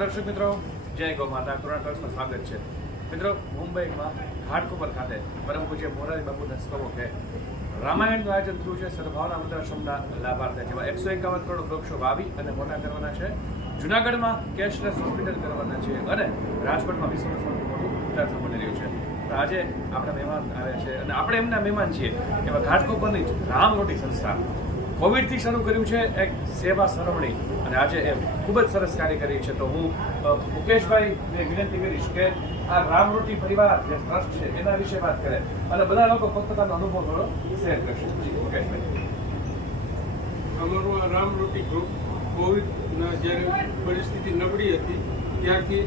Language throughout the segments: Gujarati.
દર્શક મિત્રો, જય ગૌ માતા. કોરોના ટોક્સમાં સ્વાગત છે. મિત્રો, મુંબઈમાં ઘાટકોપર ખાતે પરમ પૂજ્ય મોરારી બાપુના સ્વમુખે રામાયણનું આયોજન થયું છે. સદભાવના વૃદ્ધાશ્રમના લાભાર્થે જેમાં 151 કરોડ વૃક્ષો વાવી અને મોટા કરવાના છે. જુનાગઢમાં કેશલેસ હોસ્પિટલ કરવાના છે અને રાજકોટમાં વિશ્વનું સૌથી મોટું વૃદ્ધાશ્રમ બની રહ્યું છે. તો આજે આપણા મહેમાન આવ્યા છે અને આપણે એમના મહેમાન છીએ. એવા ઘાટકોપરની જ રામરોટી સંસ્થા કોવિડથી શરૂ કર્યું છે એક સેવા સરવણી અને આજે એ ખૂબ જ સરસ કાર્ય કરી છે. તો હું મુકેશભાઈને વિનંતી કરીશ કે આ રામરોટી પરિવાર જે ટ્રસ્ટ છે એના વિશે વાત કરે અને બધા લોકો પોતપોતાનો અનુભવ થોડો શેર કરશે. મુકેશભાઈ, અમારું આ રામરોટી ગ્રુપ કોવિડના જ્યારે પરિસ્થિતિ નબળી હતી ત્યારથી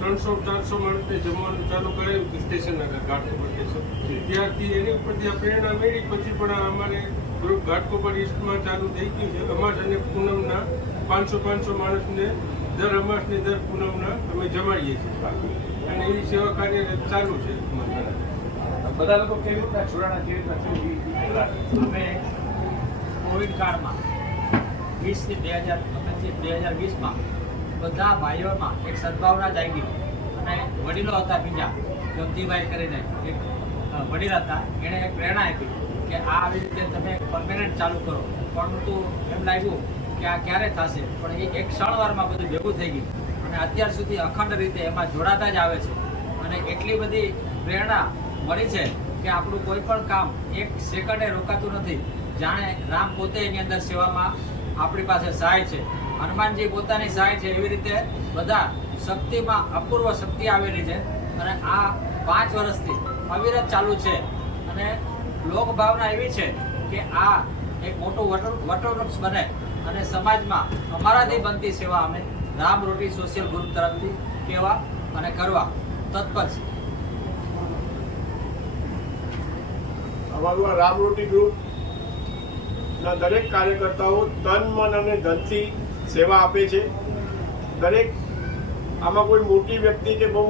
300-400 માણસને જમવાનું ચાલુ કરાયું હતું સ્ટેશન આગળ ઘાટકોપર સ્ટેશન. ત્યારથી એની ઉપરથી આ પ્રેરણા મળી. પછી પણ અમારે ગ્રુપ ઘાટકોપર ઈસ્ટમાં ચાલુ થઈ ગયું છે. અમાસ અને પૂનમના 500 માણસને દર અમાસને દર પૂનમના અમે જમાડીએ છીએ અને એવી સેવા કાર્ય ચાલુ છે. બધા લોકો કેવી રીતના જોડાણા, કેવી રીતના થયું? અમે કોવિડ કાળમાં 2020માં બધા ભાઈઓમાં એક સદભાવના જાગી અને વડીલો હતા બીજા જગજીભાઈ કરીને એક વડીલ હતા, એણે એક પ્રેરણા આપી કે આ આવી રીતે તમે પરમેનન્ટ ચાલુ કરો. પરંતુ એમ લાગ્યું કે આ ક્યારે થશે, પણ એ એક ક્ષણવારમાં બધું ભેગું થઈ ગયું અને અત્યાર સુધી અખંડ રીતે એમાં જોડાતા જ આવે છે. અને એટલી બધી પ્રેરણા મળી છે કે આપણું કોઈ પણ કામ એક સેકન્ડે રોકાતું નથી. જાણે રામ પોતે એની અંદર સેવામાં આપણી પાસે સહાય છે, હનુમાનજી પોતાની સહાય છે, એવી રીતે બધા શક્તિમાં અપૂર્વ શક્તિ આવેલી છે. અને આ 5 વર્ષથી અવિરત ચાલુ છે અને લોકભાવના એવી છે કે આ એક મોટું વટવૃક્ષ બને અને સમાજમાં અમારાથી બનતી સેવા અમે રામરોટી સોશિયલ ગ્રુપ તરફથી કહેવા અને કરવા તત્પર છે. અમારું આ રામરોટી ગ્રુપના દરેક કાર્યકર્તાઓ તન મન અને ધનથી સેવા આપે છે. દરેક આમાં કોઈ મોટી વ્યક્તિ કે બહુ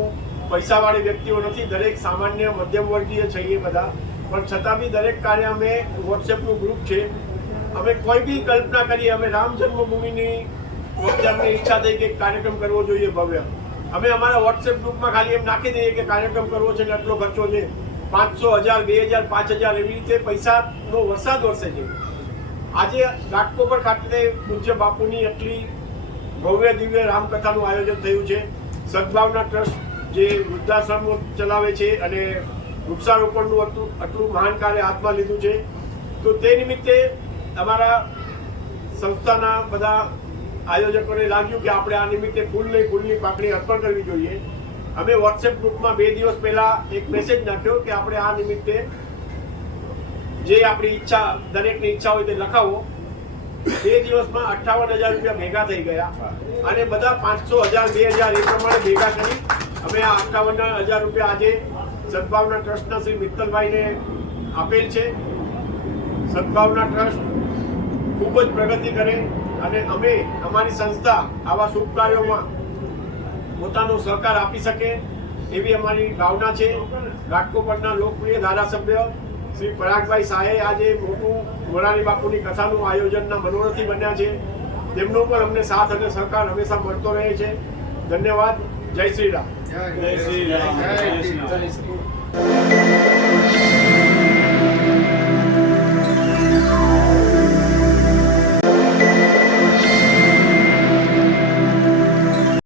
પૈસાવાળી વ્યક્તિઓ નથી. દરેક સામાન્ય મધ્યમ વર્ગીય છીએ બધા, પણ છતાં બી દરેક કાર્ય અમે વોટ્સએપનું ગ્રુપ છે. અમે કોઈ બી કલ્પના કરીએ, અમે રામ જન્મભૂમિની વખતે અમને ઈચ્છા થઈ કે કાર્યક્રમ કરવો જોઈએ ભવ્ય, અમે અમારા વોટ્સએપ ગ્રુપમાં ખાલી એમ નાખી દઈએ કે કાર્યક્રમ કરવો છે ને આટલો ખર્ચો છે, 500, 1000, 2000, 5000 એવી રીતે પૈસાનો વરસાદ વરસે છે. આજે ઘાટકોપર ખાતે પૂજ્ય બાપુની એટલી ભવ્ય દિવ્ય રામકથાનું આયોજન થયું છે. સદભાવના ટ્રસ્ટ જે વૃદ્ધાશ્રમ ચલાવે છે અને વૃક્ષારોપણનું આટલું મહાન કાર્ય હાથમાં લીધું છે. તો તે નિમિત્તે અમારા સંસ્થાના બધા આયોજકોને લાગ્યું કે આપણે આ નિમિત્તે ફૂલની પાકડી અર્પણ કરવી જોઈએ. અમે વોટ્સએપ ગ્રુપમાં 2 દિવસ પહેલા એક મેસેજ નાખ્યો કે આપણે આ નિમિત્તે જે આપણી ઈચ્છા, દરેકની ઈચ્છા હોય તે લખાવો. 2 દિવસમાં 58,000 રૂપિયા ભેગા થઈ ગયા અને બધા 500, 1000, 2000 એ પ્રમાણે ભેગા કરી અમે આ 58,000 રૂપિયા આજે સદભાવના ટ્રસ્ટના શ્રી મિત્તલભાઈને આપેલ છે. સદભાવના ટ્રસ્ટ ખૂબ જ પ્રગતિ કરે અને અમે અમારી સંસ્થા આવા શુભ કાર્યોમાં પોતાનો સહકાર આપી શકે એવી અમારી ભાવના છે. ઘાટકોપરના લોકપ્રિય ધારાસભ્ય શ્રી પરાગભાઈ શાહે આજે મોટું મોરારી બાપુની કથાનું આયોજનના મનોરથી બન્યા છે. તેમનો પણ અમને સાથ અને સહકાર હંમેશા મળતો રહે છે. ધન્યવાદ. જય શ્રી રામ. જય શ્રી રામ.